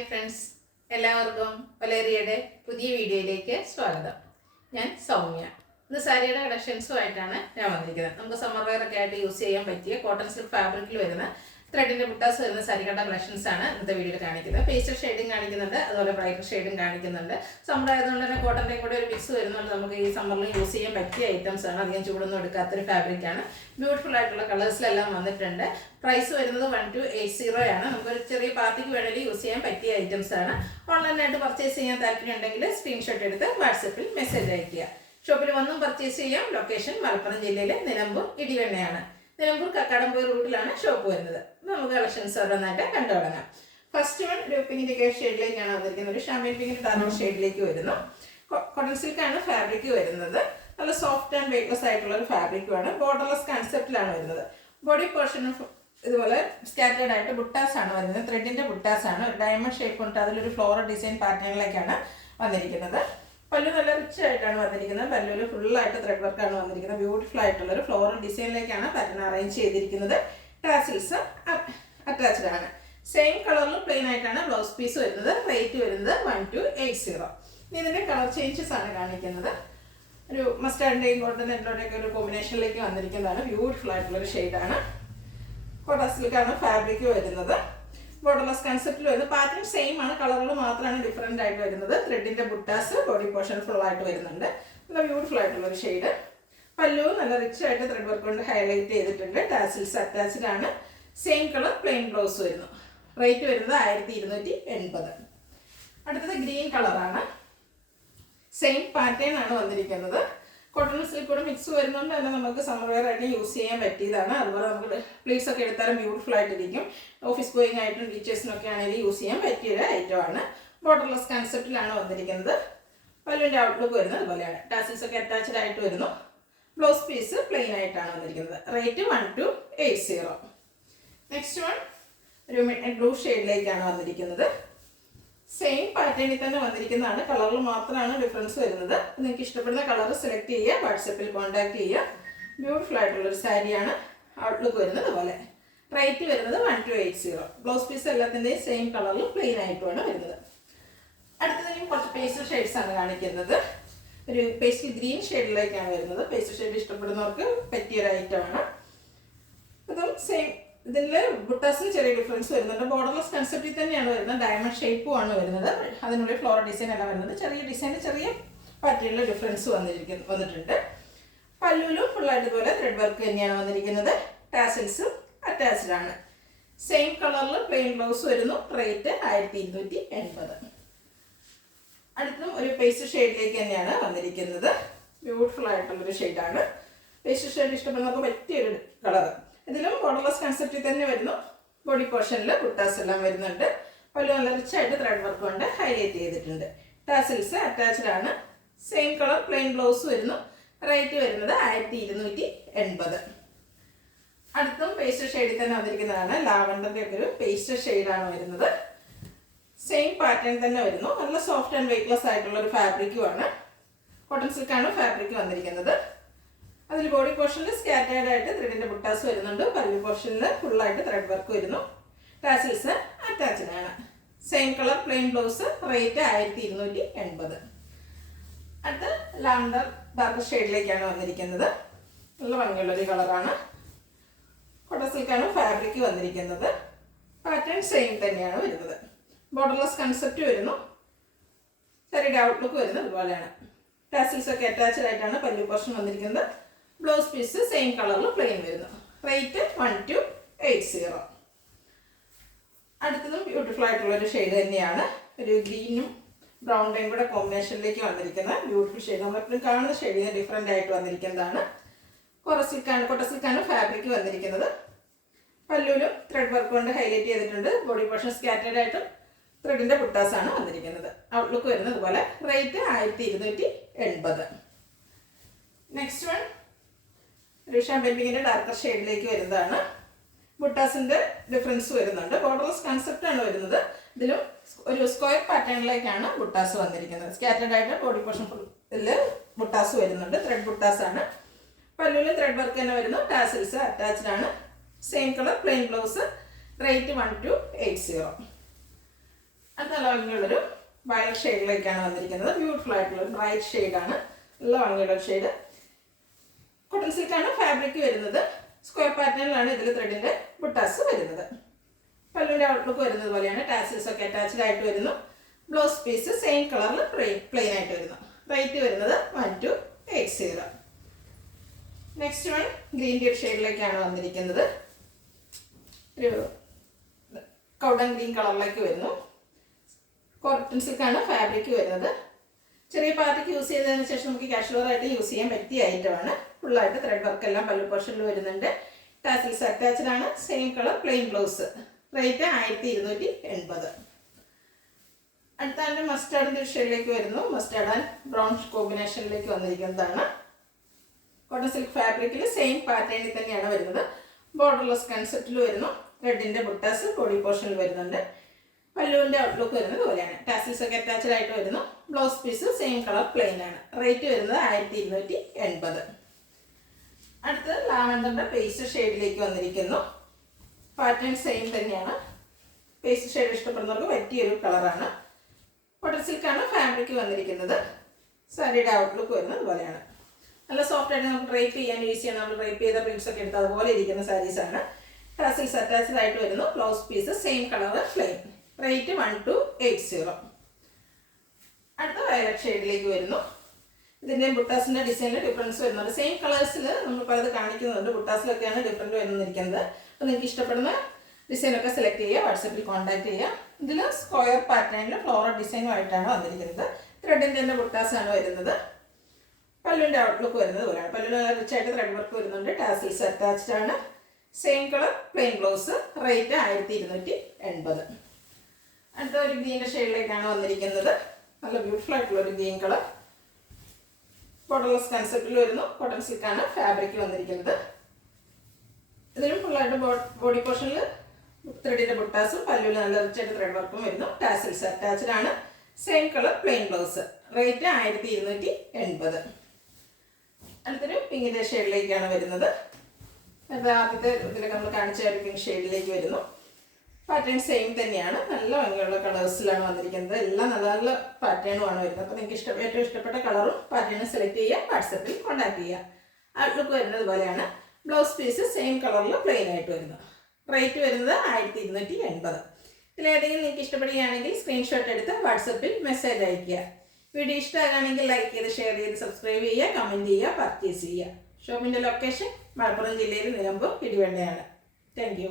Hi friends, എല്ലാവർക്കും വലേറിയയുടെ പുതിയ വീഡിയോയിലേക്ക് സ്വാഗതം. ഞാൻ സൗമ്യ. ഇന്ന് സാരിയുടെ കളക്ഷൻസുമായിട്ടാണ് ഞാൻ വന്നിരിക്കുന്നത്. നമുക്ക് സമ്മർ വെയർ ഒക്കെ ആയിട്ട് യൂസ് ചെയ്യാൻ പറ്റിയ കോട്ടൺ സിൽക്ക് ഫാബ്രിക്കിൽ വരുന്ന ത്രെഡിൻ്റെ ബുട്ടാസ് വരുന്ന സാരികളുടെ കളക്ഷൻസ് ആണ് ഇന്നത്തെ വീഡിയോയിൽ കാണിക്കുന്നത്. പേസ്റ്റൽ ഷെയ്ഡിങ് കാണിക്കുന്നുണ്ട്, അതുപോലെ ബ്രൈറ്റ് ഷെയ്ഡും കാണിക്കുന്നുണ്ട്. സമ്മർ ആയതുകൊണ്ട് തന്നെ കോട്ടൻ്റെയും കൂടെ ഒരു മിക്സ് വരുന്നുണ്ട്. നമുക്ക് ഈ സമ്മറിൽ യൂസ് ചെയ്യാൻ പറ്റിയ ഐറ്റംസ് ആണ്. അധികം ചൂടൊന്നും എടുക്കാത്തൊരു ഫാബ്രിക്കാണ്. ബ്യൂട്ടിഫുൾ ആയിട്ടുള്ള കളേഴ്സിലെല്ലാം വന്നിട്ടുണ്ട്. പ്രൈസ് വരുന്നത് 1280 ആണ്. നമുക്കൊരു ചെറിയ പാർട്ടിക്ക് വേണമെങ്കിൽ യൂസ് ചെയ്യാൻ പറ്റിയ ഐറ്റംസ് ആണ്. ഓൺലൈനായിട്ട് പർച്ചേസ് ചെയ്യാൻ താല്പര്യം ഉണ്ടെങ്കിൽ സ്ക്രീൻഷോട്ട് എടുത്ത് വാട്സപ്പിൽ മെസ്സേജ് അയയ്ക്കുക. ഷോപ്പിൽ വന്നും പർച്ചേസ് ചെയ്യാം. ലൊക്കേഷൻ മലപ്പുറം ജില്ലയിലെ നിലമ്പൂർ ഇടിവെണ്ണയാണ്. നിലമ്പൂർ കക്കാടംപോയി റൂട്ടിലാണ് ഷോപ്പ് വരുന്നത്. നമുക്ക് കളക്ഷൻസ് ഓരോന്നായിട്ട് കണ്ടു തുടങ്ങാം. ഫസ്റ്റ് വൺ ഒരു പിങ്കിൻ്റെ ഷെയ്ഡിലേക്കാണ് വന്നിരിക്കുന്നത്. ഒരു ഷാമ്പയിൻ പിങ്കിൻ്റെ ഡാർക്ക് ഷെയ്ഡിലേക്ക് വരുന്നു. കോട്ടൺ സിൽക്കാണ് ഫാബ്രിക് വരുന്നത്. നല്ല സോഫ്റ്റ് ആൻഡ് വെയ്റ്റ്ലെസ് ആയിട്ടുള്ള ഒരു ഫാബ്രിക്കുമാണ്. ബോർഡർലെസ് കൺസെപ്റ്റിലാണ് വരുന്നത്. ബോഡി പോർഷനും ഇതുപോലെ സ്കാറ്റേഡ് ആയിട്ട് ബുട്ടാസ് ആണ് വരുന്നത്. ത്രെഡിൻ്റെ ബുട്ടാസ് ആണ്. ഒരു ഡയമണ്ട് ഷേപ്പ് ഉണ്ട്. അതിലൊരു ഫ്ലോറൽ ഡിസൈൻ പാറ്റേണിലേക്കാണ് വന്നിരിക്കുന്നത്. പല്ലു നല്ല റിച്ച് ആയിട്ടാണ് വന്നിരിക്കുന്നത്. പല്ലുവിൽ ഫുള്ളായിട്ട് ത്രെഡ് വർക്കാണ് വന്നിരിക്കുന്നത്. ബ്യൂട്ടിഫുൾ ആയിട്ടുള്ള ഒരു ഫ്ലോറൽ ഡിസൈനിലേക്കാണ് പാറ്റേൺ അറേഞ്ച് ചെയ്തിരിക്കുന്നത്. ടാസിൽസ് അറ്റാച്ച്ഡ് ആണ്. സെയിം കളറിൽ പ്ലെയിൻ ആയിട്ടാണ് ബ്ലൗസ് പീസ് വരുന്നത്. റേറ്റ് വരുന്നത് 1280. ഇതിൻ്റെ കളർ ചേഞ്ചസ് ആണ് കാണിക്കുന്നത്. ഒരു മസ്റ്റാർഡിൻ്റെയും ഗോൾഡൻ എല്ലോടെയൊക്കെ ഒരു കോമ്പിനേഷനിലേക്ക് വന്നിരിക്കുന്നതാണ്. ബ്യൂട്ടിഫുൾ ആയിട്ടുള്ളൊരു ഷെയ്ഡാണ്. കോട്ടൺ സിൽക്കാണ് ഫാബ്രിക് വരുന്നത്. ബോർഡർലെസ് കൺസെപ്റ്റിൽ വരുന്നത്. പാറ്റേൺ സെയിം ആണ്, കളറുകൾ മാത്രമാണ് ഡിഫറെൻ്റ് ആയിട്ട് വരുന്നത്. ത്രെഡിൻ്റെ ബുട്ടാസ് ബോഡി പോർഷൻ ഫുൾ ആയിട്ട് വരുന്നുണ്ട്. നല്ല ബ്യൂട്ടിഫുൾ ആയിട്ടുള്ളൊരു ഷെയ്ഡ്. പല്ലു നല്ല റിച്ച് ആയിട്ട് ത്രെഡ് വർക്ക് കൊണ്ട് ഹൈലൈറ്റ് ചെയ്തിട്ടുണ്ട്. ടാസിൽസ് അറ്റാച്ച്ഡ് ആണ്. സെയിം കളർ പ്ലെയിൻ ബ്ലൗസ് വരുന്നു. റേറ്റ് വരുന്നത് 1280. അടുത്തത് ഗ്രീൻ കളറാണ്. സെയിം പാറ്റേൺ ആണ് വന്നിരിക്കുന്നത്. കോട്ടൺ സിൽക്കൂടെ മിക്സ് വരുന്നതുകൊണ്ട് തന്നെ നമുക്ക് സമ്മർ വെയർ ആയിട്ട് യൂസ് ചെയ്യാൻ പറ്റിയതാണ്. അതുപോലെ നമുക്ക് പ്ലീറ്റ്സ് ഒക്കെ എടുത്താലും ബ്യൂട്ടിഫുൾ ആയിട്ടിരിക്കും. ഓഫീസ് ഗോയിങ് ആയിട്ടും ടീച്ചേഴ്സിനൊക്കെ ആണെങ്കിലും യൂസ് ചെയ്യാൻ പറ്റിയൊരു ഐറ്റമാണ്. ബോർഡർലെസ് കൺസെപ്റ്റിലാണ് വന്നിരിക്കുന്നത്. പല്ലുവിൻ്റെ ഔട്ട്ലുക്ക് വരുന്നത് അതുപോലെയാണ്. ടാസിൽസ് ഒക്കെ അറ്റാച്ച്ഡ് ആയിട്ട് വരുന്നു. ബ്ലൗസ് പീസ് പ്ലെയിൻ ആയിട്ടാണ് വന്നിരിക്കുന്നത്. റേറ്റ് 1280. നെക്സ്റ്റ് വൺ ഒരു മിഡ് ബ്ലൂ ഷെയ്ഡിലേക്കാണ് വന്നിരിക്കുന്നത്. സെയിം പാറ്റേണിൽ തന്നെ വന്നിരിക്കുന്നതാണ്. കളറിൽ മാത്രമാണ് ഡിഫറൻസ് വരുന്നത്. നിങ്ങൾക്ക് ഇഷ്ടപ്പെടുന്ന കളർ സെലക്ട് ചെയ്യുക. വാട്സപ്പിൽ കോൺടാക്ട് ചെയ്യുക. ബ്യൂട്ടിഫുൾ ആയിട്ടുള്ളൊരു സാരിയാണ്. ഔട്ട്ലുക്ക് വരുന്നത് അതുപോലെ. റേറ്റ് വരുന്നത് 1280. ബ്ലൗസ് പീസ് എല്ലാത്തിൻ്റെയും സെയിം കളറിൽ പ്ലെയിൻ ആയിട്ടുമാണ് വരുന്നത്. അടുത്തതിനും കുറച്ച് പേസ്റ്റൽ ഷെയ്ഡ്സ് ആണ് കാണിക്കുന്നത്. ഒരു പേസ്റ്റൽ ഗ്രീൻ ഷെയ്ഡിലേക്കാണ് വരുന്നത്. പേസ്റ്റൽ ഷെയ്ഡ് ഇഷ്ടപ്പെടുന്നവർക്ക് പറ്റിയൊരു ഐറ്റമാണ്. അതും സെയിം. ഇതിൽ ബുട്ടാസിന് ചെറിയ ഡിഫറൻസ് വരുന്നുണ്ട്. ബോർഡർലെസ് കൺസെപ്റ്റിൽ തന്നെയാണ് വരുന്നത്. ഡയമണ്ട് ഷേപ്പും ആണ് വരുന്നത്. അതിനുള്ളിൽ ഫ്ലോറൽ ഡിസൈൻ എല്ലാം വരുന്നത്. ചെറിയ ഡിസൈനിൽ ചെറിയ പാറ്റേണിൽ ഡിഫറൻസ് വന്നിട്ടുണ്ട്. പല്ലുവിലും ഫുള്ളായിട്ട് ഇതുപോലെ ത്രെഡ് വർക്ക് തന്നെയാണ് വന്നിരിക്കുന്നത്. ടാസിൽസും അറ്റാച്ച്ഡ് ആണ്. സെയിം കളറിൽ പ്ലെയിൻ ബ്ലൗസ് വരുന്നു. റേറ്റ് 1280. അടുത്തും ഒരു പേസ്റ്റൽ ഷെയ്ഡിലേക്ക് തന്നെയാണ് വന്നിരിക്കുന്നത്. ബ്യൂട്ടിഫുൾ ആയിട്ടുള്ളൊരു ഷെയ്ഡാണ്. പേസ്റ്റൽ ഷെയ്ഡ് ഇഷ്ടപ്പെടുന്നവർക്ക് പറ്റിയൊരു കളർ. ഇതിലും ബോർഡർലെസ് കൺസെപ്റ്റിൽ തന്നെ വരുന്നു. ബോഡി പോർഷനിൽ ബുട്ടാസ് എല്ലാം വരുന്നുണ്ട്. പല്ലു നല്ല റിച്ചായിട്ട് ത്രെഡ് വർക്ക് കൊണ്ട് ഹൈലൈറ്റ് ചെയ്തിട്ടുണ്ട്. ടാസിൽസ് അറ്റാച്ച്ഡ് ആണ്. സെയിം കളർ പ്ലെയിൻ ബ്ലൗസ് വരുന്നു. റേറ്റ് വരുന്നത് 1280. അടുത്തും പേസ്റ്റൽ ഷെയ്ഡിൽ തന്നെ വന്നിരിക്കുന്നതാണ്. ലാവണ്ടറിൻ്റെ ഒക്കെ ഒരു പേസ്റ്റൽ ഷെയ്ഡാണ് വരുന്നത്. സെയിം പാറ്റേൺ തന്നെ വരുന്നു. നല്ല സോഫ്റ്റ് ആൻഡ് വെയ്റ്റ്ലെസ് ആയിട്ടുള്ള ഒരു ഫാബ്രിക്കുമാണ്. കോട്ടൺ സിൽക്കാണ് ഫാബ്രിക് വന്നിരിക്കുന്നത്. അതിൽ ബോഡി പോർഷനിൽ സ്കാറ്റേർഡ് ആയിട്ട് ത്രെഡിൻ്റെ ബുട്ടാസ് വരുന്നുണ്ട്. പല്ലു പോർഷനിൽ ഫുള്ളായിട്ട് ത്രെഡ് വർക്ക് വരുന്നു. ടാസിൽസ് അറ്റാച്ച്ഡ് ആണ്. Same colour plain blouse. Rate 1280. അടുത്ത് ലാവണ്ടർ ഡാർക്ക് ഷെയ്ഡിലേക്കാണ് വന്നിരിക്കുന്നത്. നല്ല ഭംഗിയുള്ളൊരു കളറാണ്. കോട്ടൺ സിൽക്കാണ് ഫാബ്രിക് വന്നിരിക്കുന്നത്. പാറ്റേൺ സെയിം തന്നെയാണ് വരുന്നത്. ബോർഡർലെസ് കൺസെപ്റ്റ് വരുന്നു. സാരിയുടെ ഔട്ട്ലുക്ക് വരുന്നത് അതുപോലെയാണ്. ടാസിൽസ് ഒക്കെ അറ്റാച്ച്ഡ് ആയിട്ടാണ് പല്ലു പോർഷൻ വന്നിരിക്കുന്നത്. ബ്ലൗസ് പീസ് സെയിം കളറിൽ പ്ലെയിൻ വരുന്നു. റേറ്റ് 1280. അടുത്തതും ബ്യൂട്ടിഫുൾ ആയിട്ടുള്ളൊരു ഷെയ്ഡ് തന്നെയാണ്. ഒരു ഗ്രീനും ബ്രൗണിൻ്റെയും കൂടെ കോമ്പിനേഷനിലേക്ക് വന്നിരിക്കുന്ന ബ്യൂട്ടിഫുൾ ഷെയ്ഡ്. നമ്മളെപ്പോഴും കാണുന്ന ഷെയ്ഡിന് ഡിഫറെൻ്റ് ആയിട്ട് വന്നിരിക്കുന്നതാണ്. കോട്ടൺ സിൽക്കാണ് ഫാബ്രിക് വന്നിരിക്കുന്നത്. പല്ലുവിലും ത്രെഡ് വർക്ക് കൊണ്ട് ഹൈലൈറ്റ് ചെയ്തിട്ടുണ്ട്. ബോഡി പോർഷൻ സ്കാറ്റേർഡ് ആയിട്ടും ത്രെഡിൻ്റെ ബുട്ടാസാണ് വന്നിരിക്കുന്നത്. ഔട്ട്ലുക്ക് വരുന്നത് അതുപോലെ. റേറ്റ് 1280. നെക്സ്റ്റ് വൺ ഒരു ഷാമ്പയിൻ പിങ്കിൻ്റെ ഡാർക്കർ ഷെയ്ഡിലേക്ക് വരുന്നതാണ്. ബുട്ടാസിൻ്റെ ഡിഫറൻസ് വരുന്നുണ്ട്. ബോർഡർലെസ് കൺസെപ്റ്റാണ് വരുന്നത്. ഇതിലും ഒരു സ്ക്വയർ പാറ്റേണിലേക്കാണ് ബുട്ടാസ് വന്നിരിക്കുന്നത്. സ്കാറ്റേർഡ് ആയിട്ട് ബോഡി പോർഷൻ ഫുള്ളിൽ ബുട്ടാസ് വരുന്നുണ്ട്. ത്രെഡ് ബുട്ടാസാണ്. പല്ലുവിൽ ത്രെഡ് വർക്ക് തന്നെ വരുന്നു. ടാസിൽസ് അറ്റാച്ച്ഡ് ആണ്. Same colour plain blouse. Rate 1280. അടുത്ത നല്ല ഭംഗിയുള്ളൊരു വയലറ്റ് ഷെയ്ഡിലേക്കാണ് വന്നിരിക്കുന്നത്. ബ്യൂട്ടിഫുൾ ആയിട്ടുള്ള ബ്രൈറ്റ് ഷെയ്ഡാണ്, നല്ല ഭംഗിയുള്ള ഷെയ്ഡ്. കോട്ടൺ സിൽക്കാണ് ഫാബ്രിക് വരുന്നത്. സ്ക്വയർ പാറ്റേണിലാണ് ഇതിൽ ത്രെഡിൻ്റെ ബുട്ടാസ് വരുന്നത്. പല്ലുവിൻ്റെ ഔട്ട്ലുക്ക് വരുന്നത് പോലെയാണ്. ടാസിൽസ് ഒക്കെ അറ്റാച്ച്ഡ് ആയിട്ട് വരുന്നു. ബ്ലൗസ് പീസ് സെയിം കളറിൽ പ്ലെയിൻ ആയിട്ട് വരുന്നു. റേറ്റ് വരുന്നത് 1280. നെക്സ്റ്റ് വൺ ഗ്രീൻ ടീ ഷെയ്ഡിലേക്കാണ് വന്നിരിക്കുന്നത്. ഒരു കൗഡൻ ഗ്രീൻ കളറിലേക്ക് വരുന്നു. കോട്ടൺ സിൽക്കാണ് ഫാബ്രിക് വരുന്നത്. ചെറിയ പാർട്ടിക്ക് യൂസ് ചെയ്തതിന് ശേഷം നമുക്ക് കാഷ്വൽ ആയിട്ട് യൂസ് ചെയ്യാൻ പറ്റിയ ഐറ്റമാണ്. ഫുള്ളായിട്ട് ത്രെഡ് വർക്ക് എല്ലാം പല്ലു പോർഷനിൽ വരുന്നുണ്ട്. ടാസിൽസ് അറ്റാച്ച്ഡ് ആണ്. Same colour plain blouse. Rate 1280. അടുത്ത മസ്റ്റാർഡിൻ്റെ ഷെയ്ഡിലേക്ക് വരുന്നു. മസ്റ്റാർഡ് ആൻഡ് ബ്രൗൺ കോമ്പിനേഷനിലേക്ക് വന്നിരിക്കുന്നതാണ്. കോട്ടൺ സിൽക്ക് ഫാബ്രിക്കിൽ സെയിം പാറ്റേണിൽ തന്നെയാണ് വരുന്നത്. ബോർഡർലെസ് കൺസെപ്റ്റിൽ വരുന്നു. റെഡിൻ്റെ ബുട്ടാസ് ബോഡി പോർഷനിൽ വരുന്നുണ്ട്. പല്ലുവിൻ്റെ ഔട്ട്ലുക്ക് വരുന്നത് പോലെയാണ്. ടാസിൽസ് ഒക്കെ അറ്റാച്ച്ഡ് ആയിട്ട് വരുന്നു. Blouse piece same colour plain ആണ്. റേറ്റ് വരുന്നത് 1280. അടുത്തത് ലാവൻഡറിൻ്റെ പേസ്റ്റ് ഷെയ്ഡിലേക്ക് വന്നിരിക്കുന്നു. പാറ്റേൺ സെയിം തന്നെയാണ്. പേസ്റ്റ് ഷെയ്ഡ് ഇഷ്ടപ്പെടുന്നവർക്ക് പറ്റിയൊരു കളറാണ്. കോട്ടൺ സിൽക്കാണ് ഫാബ്രിക് വന്നിരിക്കുന്നത്. സാരിയുടെ ഔട്ട്ലുക്ക് വരുന്നത് പോലെയാണ്. നല്ല സോഫ്റ്റ് ആയിട്ട് നമുക്ക് ഡ്രൈപ്പ് ചെയ്യാൻ യൂസ് ചെയ്യാൻ. നമ്മൾ ഡ്രൈപ്പ് ചെയ്ത പ്രിൻസ് ഒക്കെ എടുത്ത് അതുപോലെ ഇരിക്കുന്ന സാരീസാണ്. ടാസിൽസ് അറ്റാച്ച്ഡ് ആയിട്ട് വരുന്നു. Blouse piece same colour plain. Rate 1280. അടുത്ത വയലറ്റ് ഷെയ്ഡിലേക്ക് വരുന്നു. ഇതിൻ്റെ ബുട്ടാസിൻ്റെ ഡിസൈനിൽ ഡിഫറൻസ് വരുന്നുണ്ട്. സെയിം കളേഴ്സിൽ നമ്മൾ പലത് കാണിക്കുന്നുണ്ട്. ബുട്ടാസിലൊക്കെയാണ് ഡിഫറൻറ്റ് വരുന്നിരിക്കുന്നത്. അപ്പോൾ നിങ്ങൾക്ക് ഇഷ്ടപ്പെടുന്ന ഡിസൈനൊക്കെ സെലക്ട് ചെയ്യുക. വാട്സപ്പിൽ കോൺടാക്ട് ചെയ്യുക. ഇതിൽ സ്ക്വയർ പാറ്റേണിൽ ഫ്ലോറൽ ഡിസൈനുമായിട്ടാണ് വന്നിരിക്കുന്നത്. ത്രെഡിൻ്റെ തന്നെ ബുട്ടാസാണ് വരുന്നത്. പല്ലുവിൻ്റെ ഔട്ട്ലുക്ക് വരുന്നത് പോലെയാണ്. പല്ലുവിന് റിച്ചായിട്ട് ത്രെഡ് വർക്ക് വരുന്നുണ്ട്. ടാസിൽസ് അറ്റാച്ച്ഡ് ആണ്. Same colour plain blouse. Rate 1280. അടുത്ത ഒരു ഗ്രീൻ്റെ ഷെയ്ഡിലേക്കാണ് വന്നിരിക്കുന്നത്. നല്ല ബ്യൂട്ടിഫുൾ ആയിട്ടുള്ള ഒരു ഗ്രീൻ കളർ. ബോർഡർലെസ് കൺസെപ്റ്റിൽ വരുന്നു. കോട്ടൺ സിൽക്കാണ് ഫാബ്രിക് വന്നിരിക്കുന്നത്. ഇതിലും ഫുള്ളായിട്ട് ബോഡി പോർഷനിൽ ത്രെഡിൻ്റെ ബുട്ടാസും പല്ലുവിൽ നല്ല റിച്ചായിട്ട് ത്രെഡ് വർക്കും വരുന്നു. ടാസിൽസ് അറ്റാച്ച്ഡ് ആണ്. Same colour plain blouse. Rate 1280. അടുത്തൊരു പിങ്കിൻ്റെ ഷെയ്ഡിലേക്കാണ് വരുന്നത്. ആദ്യത്തെ ഇതിലൊക്കെ നമ്മൾ കാണിച്ച ഒരു പിങ്ക് ഷെയ്ഡിലേക്ക് വരുന്നു. പാറ്റേൺ സെയിം തന്നെയാണ്. നല്ല ഭംഗിയുള്ള കളേഴ്സിലാണ് വന്നിരിക്കുന്നത്. എല്ലാം നല്ല നല്ല പാറ്റേണുമാണ് വരുന്നത്. അപ്പോൾ നിങ്ങൾക്ക് ഏറ്റവും ഇഷ്ടപ്പെട്ട കളറും പാറ്റേണും സെലക്ട് ചെയ്യുക. വാട്സപ്പിൽ കോൺടാക്ട് ചെയ്യുക. ഔട്ട്ലുക്ക് വരുന്നത് പോലെയാണ്. ബ്ലൗസ് പീസ് സെയിം കളറിൽ പ്ലെയിൻ ആയിട്ട് വരുന്നു. റേറ്റ് വരുന്നത് 1280. ഇതിലേതെങ്കിലും നിങ്ങൾക്ക് ഇഷ്ടപ്പെടുകയാണെങ്കിൽ സ്ക്രീൻഷോട്ട് എടുത്ത് വാട്സപ്പിൽ മെസ്സേജ് അയയ്ക്കുക. വീഡിയോ ഇഷ്ടമാകുകയാണെങ്കിൽ ലൈക്ക് ചെയ്ത് ഷെയർ ചെയ്ത് സബ്സ്ക്രൈബ് ചെയ്യുക, കമൻറ്റ് ചെയ്യുക, പർച്ചേസ് ചെയ്യുക. ഷോപ്പിൻ്റെ ലൊക്കേഷൻ മലപ്പുറം ജില്ലയിൽ നിലമ്പൂർ പിടിവെണ്ണയാണ്. Thank you.